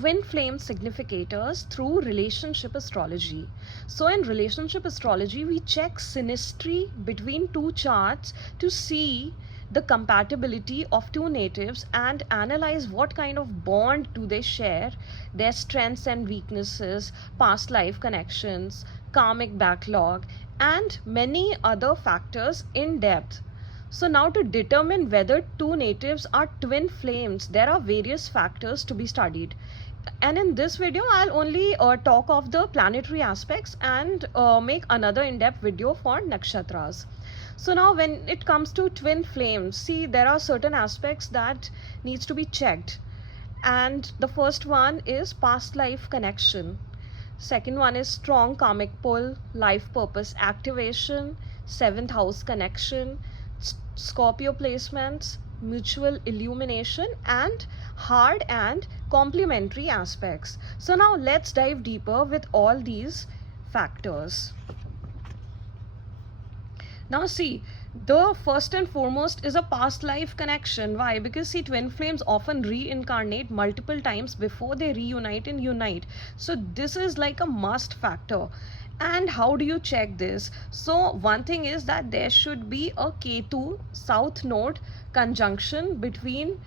twin flame significators through relationship astrology. So in relationship astrology, we check synastry between two charts to see the compatibility of two natives and analyze what kind of bond do they share, their strengths and weaknesses, past life connections, karmic backlog, and many other factors in depth. So now, to determine whether two natives are twin flames, there are various factors to be studied. And in this video, I'll only talk of the planetary aspects and make another in-depth video for nakshatras. So now when it comes to twin flames, see, there are certain aspects that needs to be checked. And the first one is past life connection. Second one is strong karmic pull, life purpose activation, seventh house connection, Scorpio placements, mutual illumination, and hard and complementary aspects. So now let's dive deeper with all these factors. Now see, the first and foremost is a past life connection. Why? Because see, twin flames often reincarnate multiple times before they reunite and unite. So this is like a must factor. And how do you check this? So one thing is that there should be a Ketu South Node conjunction between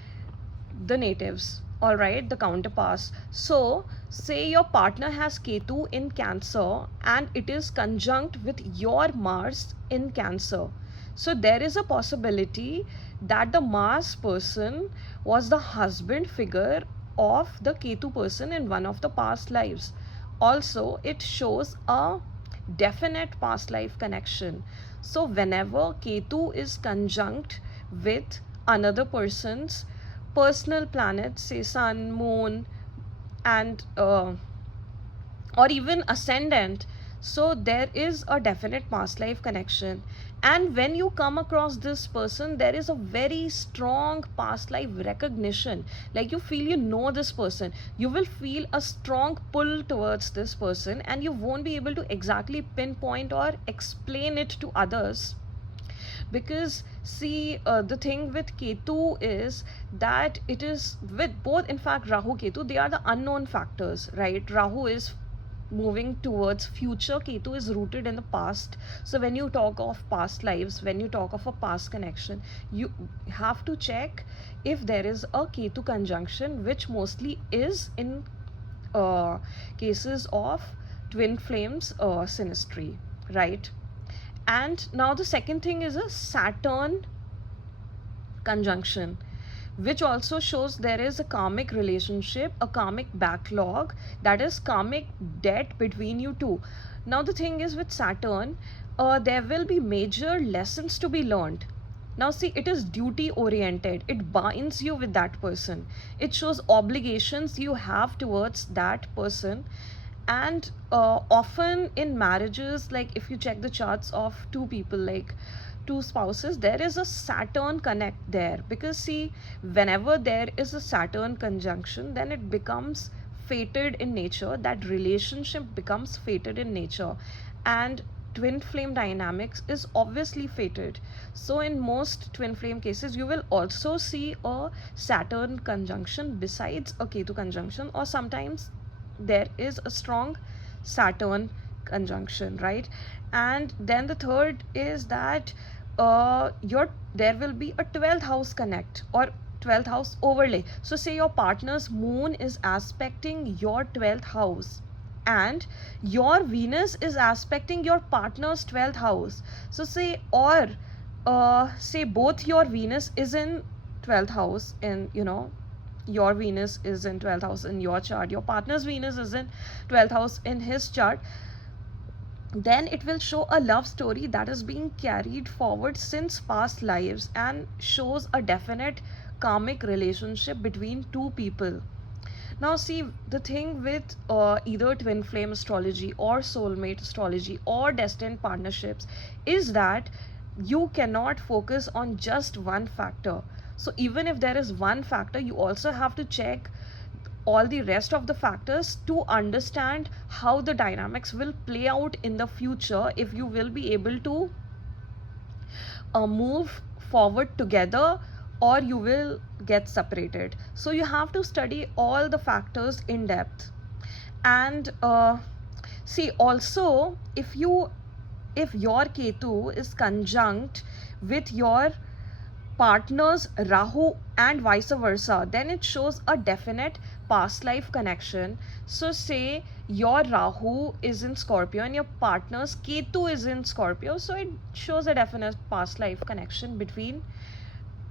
the natives, all right, the counterparts. So say your partner has Ketu in Cancer and it is conjunct with your Mars in Cancer. So there is a possibility that the Mars person was the husband figure of the Ketu person in one of the past lives. Also, it shows a definite past life connection. So whenever Ketu is conjunct with another person's personal planet, say sun, moon, and or even ascendant, so there is a definite past life connection. And when you come across this person, there is a very strong past life recognition, like you feel you know this person, you will feel a strong pull towards this person, and you won't be able to exactly pinpoint or explain it to others. Because see, the thing with Ketu is that it is with both, in fact Rahu Ketu, they are the unknown factors, right? Rahu is moving towards future, Ketu is rooted in the past. So when you talk of past lives, when you talk of a past connection, you have to check if there is a Ketu conjunction, which mostly is in cases of twin flames synastry, right? And now the second thing is a Saturn conjunction, which also shows there is a karmic relationship, a karmic backlog, that is karmic debt between you two. Now the thing is with Saturn, there will be major lessons to be learned. Now see, it is duty oriented, it binds you with that person, it shows obligations you have towards that person. And often in marriages, like if you check the charts of two people, like two spouses, there is a Saturn connect there. Because see, whenever there is a Saturn conjunction, then it becomes fated in nature, that relationship becomes fated in nature. And twin flame dynamics is obviously fated. So in most twin flame cases, you will also see a Saturn conjunction besides a Ketu conjunction, or sometimes there is a strong Saturn conjunction, right? And then the third is that there will be a 12th house connect or 12th house overlay. So say your partner's moon is aspecting your 12th house and your Venus is aspecting your partner's 12th house. So say, or say both your Venus is in 12th house, in your Venus is in 12th house in your chart, your partner's Venus is in 12th house in his chart, then it will show a love story that is being carried forward since past lives and shows a definite karmic relationship between two people. Now see, the thing with either twin flame astrology or soulmate astrology or destined partnerships is that you cannot focus on just one factor. So even if there is one factor, you also have to check all the rest of the factors to understand how the dynamics will play out in the future, if you will be able to move forward together or you will get separated. So you have to study all the factors in depth. And see also, if your Ketu is conjunct with your partners Rahu and vice versa, then it shows a definite past life connection. So say your Rahu is in Scorpio and your partner's Ketu is in Scorpio, so it shows a definite past life connection between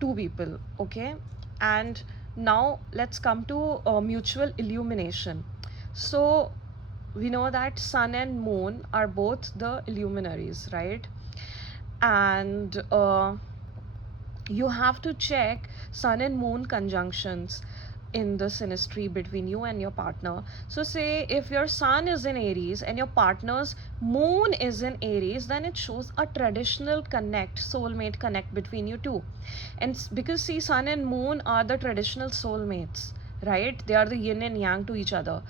two people. Okay, and now let's come to mutual illumination. So we know that sun and moon are both the illuminaries, right? And you have to check sun and moon conjunctions in the synastry between you and your partner. So say if your sun is in Aries and your partner's moon is in Aries, then it shows a traditional connect, soulmate connect between you two. And because see, sun and moon are the traditional soulmates, right? They are the yin and yang to each other.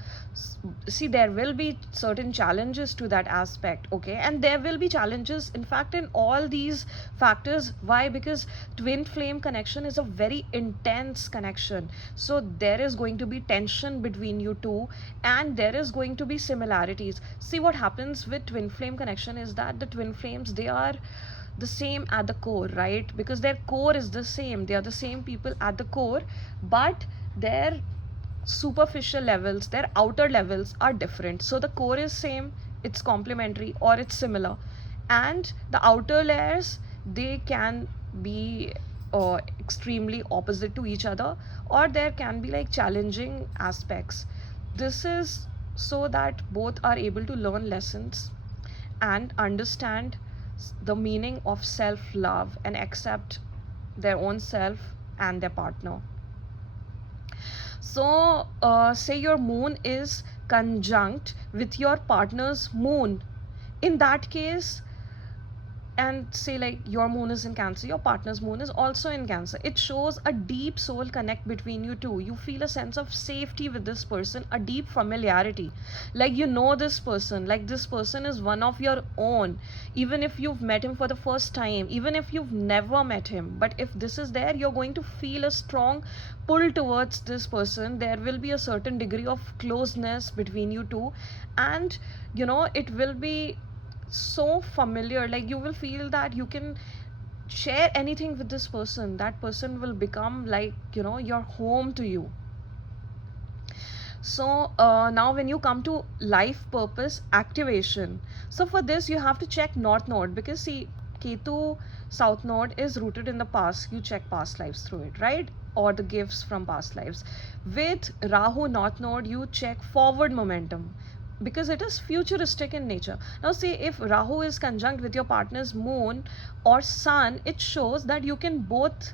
See, there will be certain challenges to that aspect, okay? And there will be challenges, in fact, in all these factors. Why? Because twin flame connection is a very intense connection. So there is going to be tension between you two, and there is going to be similarities. See, what happens with twin flame connection is that the twin flames, they are the same at the core, right? Because their core is the same, they are the same people at the core, but their superficial levels, their outer levels are different. So the core is same, it's complementary or it's similar, and the outer layers, they can be extremely opposite to each other, or there can be like challenging aspects. This is so that both are able to learn lessons and understand the meaning of self love and accept their own self and their partner. So say your moon is conjunct with your partner's moon. In that case, and say like your moon is in Cancer, your partner's moon is also in Cancer, it shows a deep soul connect between you two. You feel a sense of safety with this person, a deep familiarity, like you know this person, like this person is one of your own, even if you've met him for the first time, even if you've never met him. But if this is there, you're going to feel a strong pull towards this person. There will be a certain degree of closeness between you two, and you know, it will be so familiar, like you will feel that you can share anything with this person. That person will become like, you know, your home to you. So now when you come to life purpose activation, so for this you have to check north node, because see, Ketu south node is rooted in the past. You check past lives through it, right? Or the gifts from past lives. With Rahu north node, you check forward momentum, because it is futuristic in nature. Now see, if Rahu is conjunct with your partner's moon or sun, it shows that you can both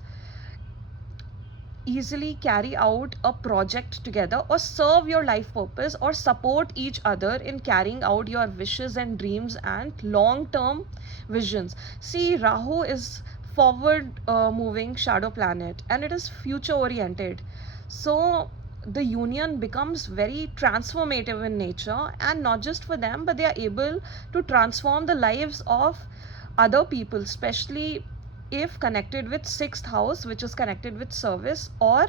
easily carry out a project together, or serve your life purpose, or support each other in carrying out your wishes and dreams and long term visions. See, Rahu is forward moving shadow planet, and it is future oriented. So the union becomes very transformative in nature, and not just for them, but they are able to transform the lives of other people, especially if connected with 6th house, which is connected with service, or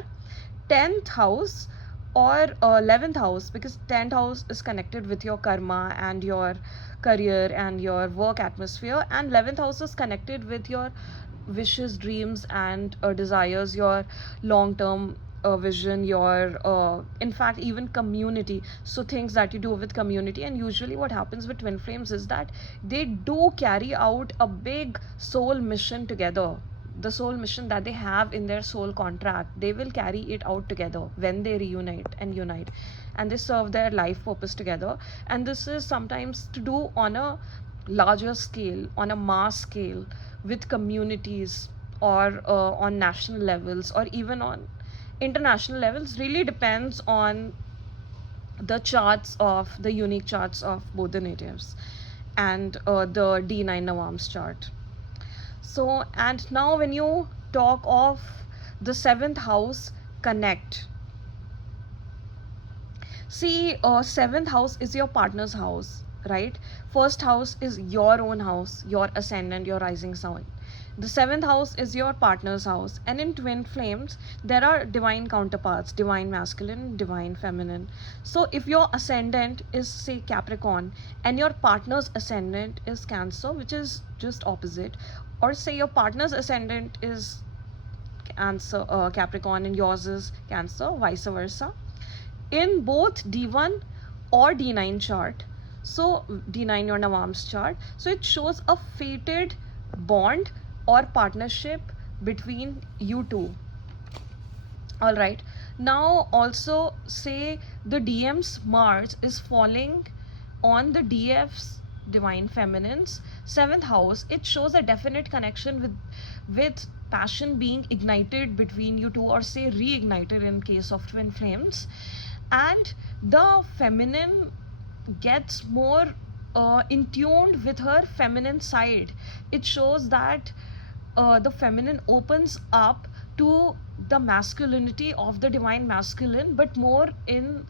10th house, or 11th house, because 10th house is connected with your karma and your career and your work atmosphere, and 11th house is connected with your wishes, dreams, and desires, your long term vision, your in fact even community. So things that you do with community. And usually what happens with twin flames is that they do carry out a big soul mission together. The soul mission that they have in their soul contract, they will carry it out together when they reunite and unite, and they serve their life purpose together. And this is sometimes to do on a larger scale, on a mass scale, with communities, or on national levels, or even on international levels. Really depends on the charts of the unique charts of both the natives and the D9 Nawams chart. So, and now when you talk of the 7th house connect, see, 7th house is your partner's house, right? First house is your own house, your ascendant, your rising sun. The seventh house is your partner's house, and in twin flames there are divine counterparts, divine masculine, divine feminine. So if your ascendant is say Capricorn and your partner's ascendant is Cancer, which is just opposite, or say your partner's ascendant is Cancer, Capricorn, and yours is Cancer, vice versa, in both D1 or D9 chart, so D9 your Navam's chart, so it shows a fated bond or partnership between you two. All right, now also say the DM's Mars is falling on the DF's divine feminine's seventh house. It shows a definite connection with passion being ignited between you two, or say reignited in case of twin flames, and the feminine gets more in tuned with her feminine side. It shows that the feminine opens up to the masculinity of the divine masculine, but more in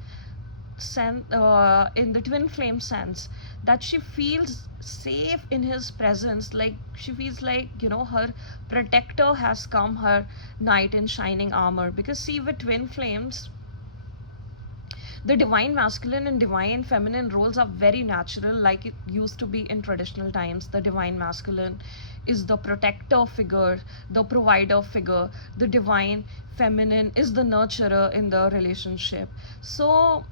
in the twin flame sense, that she feels safe in his presence, like she feels like, you know, her protector has come, her knight in shining armor. Because see, with twin flames, the divine masculine and divine feminine roles are very natural, like it used to be in traditional times. The divine masculine is the protector figure, the provider figure. The divine feminine is the nurturer in the relationship. So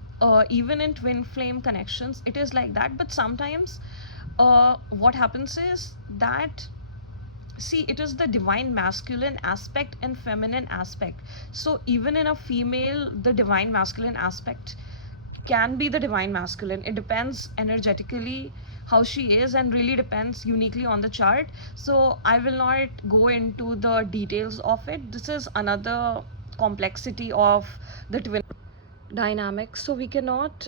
even in twin flame connections it is like that. But sometimes what happens is that, see, it is the divine masculine aspect and feminine aspect. So even in a female, the divine masculine aspect can be the divine masculine. It depends energetically how she is, and really depends uniquely on the chart. So I will not go into the details of it. This is another complexity of the twin dynamics. So we cannot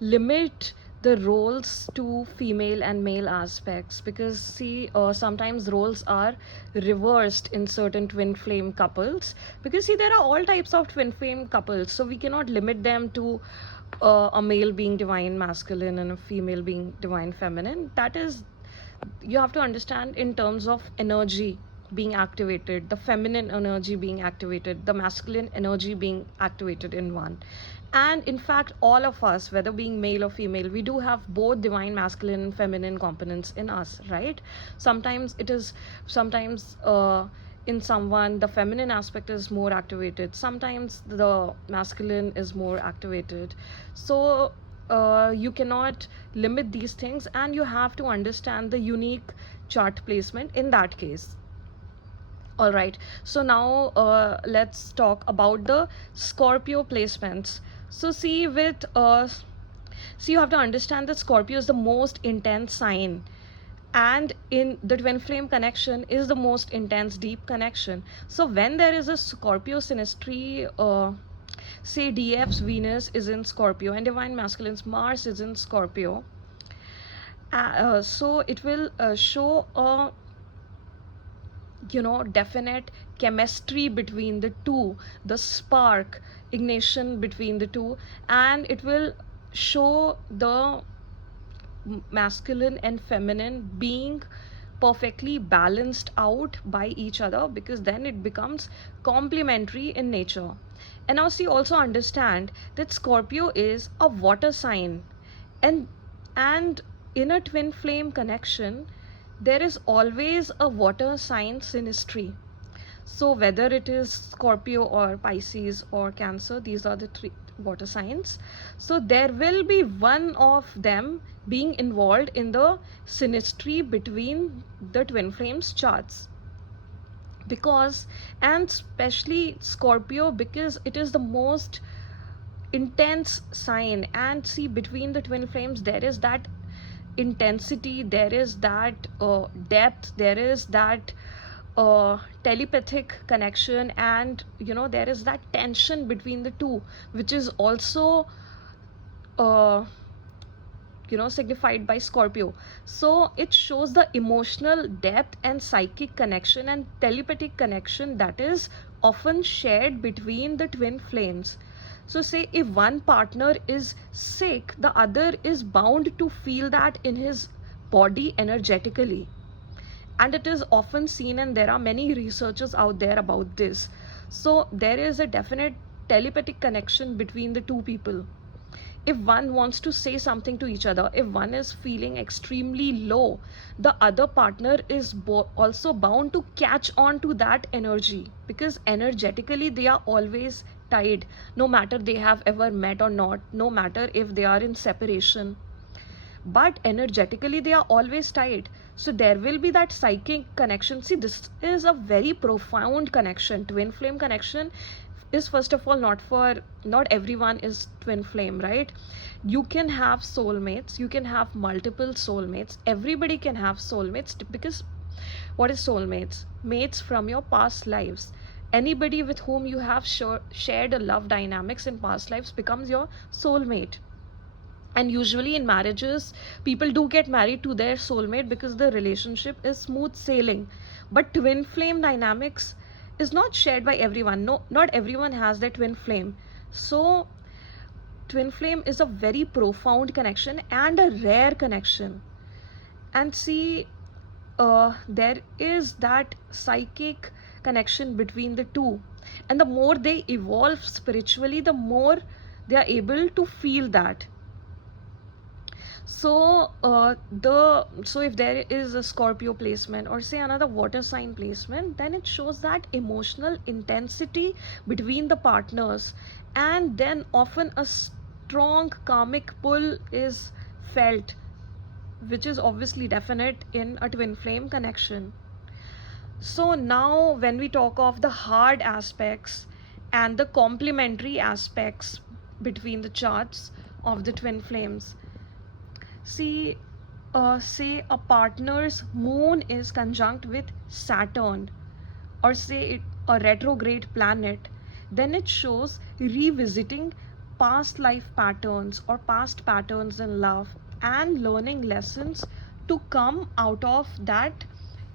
limit the roles to female and male aspects, because see, sometimes roles are reversed in certain twin flame couples. Because see, there are all types of twin flame couples, so we cannot limit them to a male being divine masculine and a female being divine feminine. That is, you have to understand in terms of energy being activated, the feminine energy being activated, the masculine energy being activated in one. And in fact, all of us, whether being male or female, we do have both divine masculine and feminine components in us, right? Sometimes it is, sometimes in someone the feminine aspect is more activated, sometimes the masculine is more activated. So you cannot limit these things, and you have to understand the unique chart placement in that case. All right, so now let's talk about the Scorpio placements. So see, with see, you have to understand that Scorpio is the most intense sign, and in the twin flame connection is the most intense deep connection. So when there is a Scorpio synastry, say DF's Venus is in Scorpio and divine masculine's Mars is in Scorpio, so it will show a, you know, definite chemistry between the two, the spark ignition between the two, and it will show the masculine and feminine being perfectly balanced out by each other, because then it becomes complementary in nature. And now see, also understand that Scorpio is a water sign, and and in a twin flame connection there is always a water sign synastry. So whether it is Scorpio or Pisces or Cancer, these are the three water signs. So there will be one of them being involved in the synastry between the twin flames charts. Because, and especially Scorpio, because it is the most intense sign, and see, between the twin flames there is that intensity, there is that depth, there is that telepathic connection, and you know, there is that tension between the two, which is also uh, you know, signified by Scorpio. So it shows the emotional depth and psychic connection and telepathic connection that is often shared between the twin flames. So say if one partner is sick, the other is bound to feel that in his body energetically. and it is often seen, and there are many researchers out there about this. So there is a definite telepathic connection between the two people. If one wants to say something to each other, if one is feeling extremely low, the other partner is also bound to catch on to that energy, because energetically they are always tied, no matter they have ever met or not, no matter if they are in separation, but energetically they are always tied. So there will be that psychic connection. See, this is a very profound connection. Twin flame connection is, first of all, not everyone is twin flame, right? You can have soulmates, you can have multiple soulmates, everybody can have soulmates, because what is soulmates? Mates from your past lives. Anybody with whom you have shared a love dynamics in past lives becomes your soulmate. And usually in marriages, people do get married to their soulmate because the relationship is smooth sailing. But twin flame dynamics is not shared by everyone. No, not everyone has their twin flame. So twin flame is a very profound connection and a rare connection. And see, there is that psychic connection between the two, and the more they evolve spiritually, the more they are able to feel that. So so if there is a Scorpio placement, or say another water sign placement, then it shows that emotional intensity between the partners, and then often a strong karmic pull is felt, which is obviously definite in a twin flame connection. So now when we talk of the hard aspects and the complementary aspects between the charts of the twin flames, see, say a partner's moon is conjunct with Saturn, or say a retrograde planet, then it shows revisiting past life patterns or past patterns in love, and learning lessons to come out of that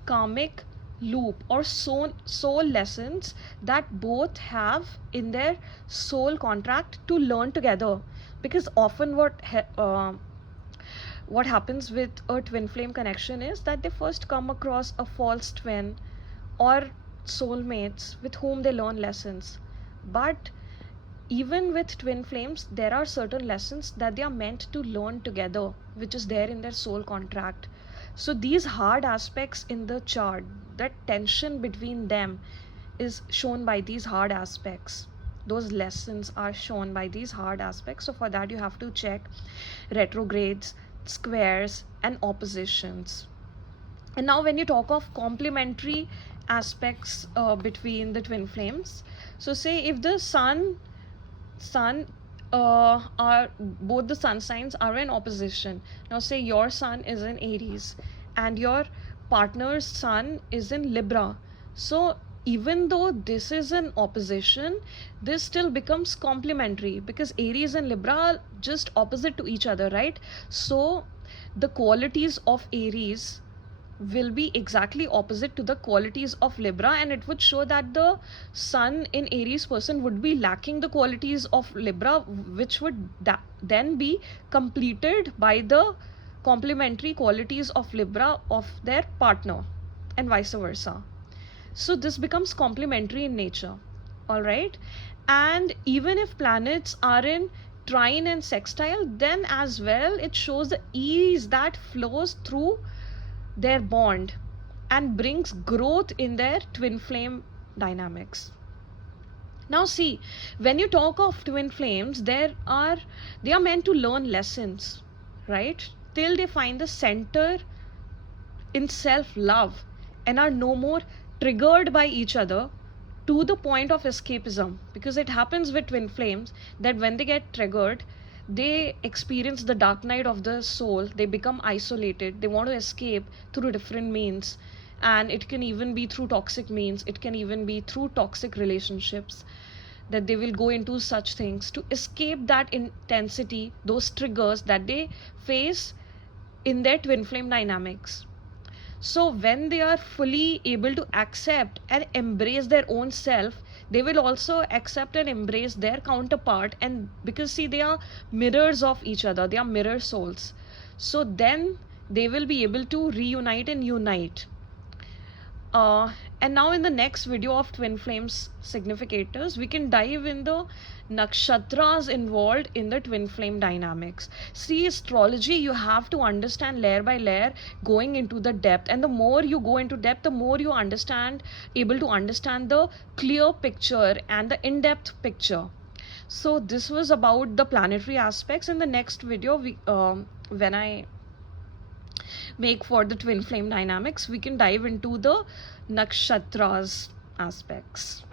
karmic loop, or soul lessons that both have in their soul contract to learn together. Because often what happens with a twin flame connection is that they first come across a false twin or soulmates with whom they learn lessons. But even with twin flames, there are certain lessons that they are meant to learn together, which is there in their soul contract. So these hard aspects in the chart, that tension between them is shown by these hard aspects. Those lessons are shown by these hard aspects. So for that you have to check retrogrades, squares, and oppositions. And now when you talk of complementary aspects between the twin flames, so say if the sun are both the sun signs are in opposition. Now say your sun is in Aries and your partner's sun is in Libra. So even though this is an opposition, this still becomes complementary, because Aries and Libra are just opposite to each other, right? So the qualities of Aries will be exactly opposite to the qualities of Libra, and it would show that the sun in Aries person would be lacking the qualities of Libra, which would then be completed by the complementary qualities of Libra of their partner, and vice versa. So this becomes complementary in nature. All right. And even if planets are in trine and sextile, then as well it shows the ease that flows through their bond and brings growth in their twin flame dynamics. Now see, when you talk of twin flames, they are meant to learn lessons, right? Till they find the center in self love and are no more triggered by each other to the point of escapism. Because it happens with twin flames that when they get triggered, they experience the dark night of the soul, they become isolated, they want to escape through different means. And it can even be through toxic means, it can even be through toxic relationships, that they will go into such things to escape that intensity, those triggers that they face in their twin flame dynamics. So when they are fully able to accept and embrace their own self, they will also accept and embrace their counterpart. And because see, they are mirrors of each other, they are mirror souls. So then they will be able to reunite and unite. And now in the next video of twin flames significators, we can dive in the nakshatras involved in the twin flame dynamics. See, astrology, you have to understand layer by layer, going into the depth, and the more you go into depth, the more you able to understand the clear picture and the in-depth picture. So this was about the planetary aspects. In the next video, when I make for the twin flame dynamics, we can dive into the nakshatras aspects.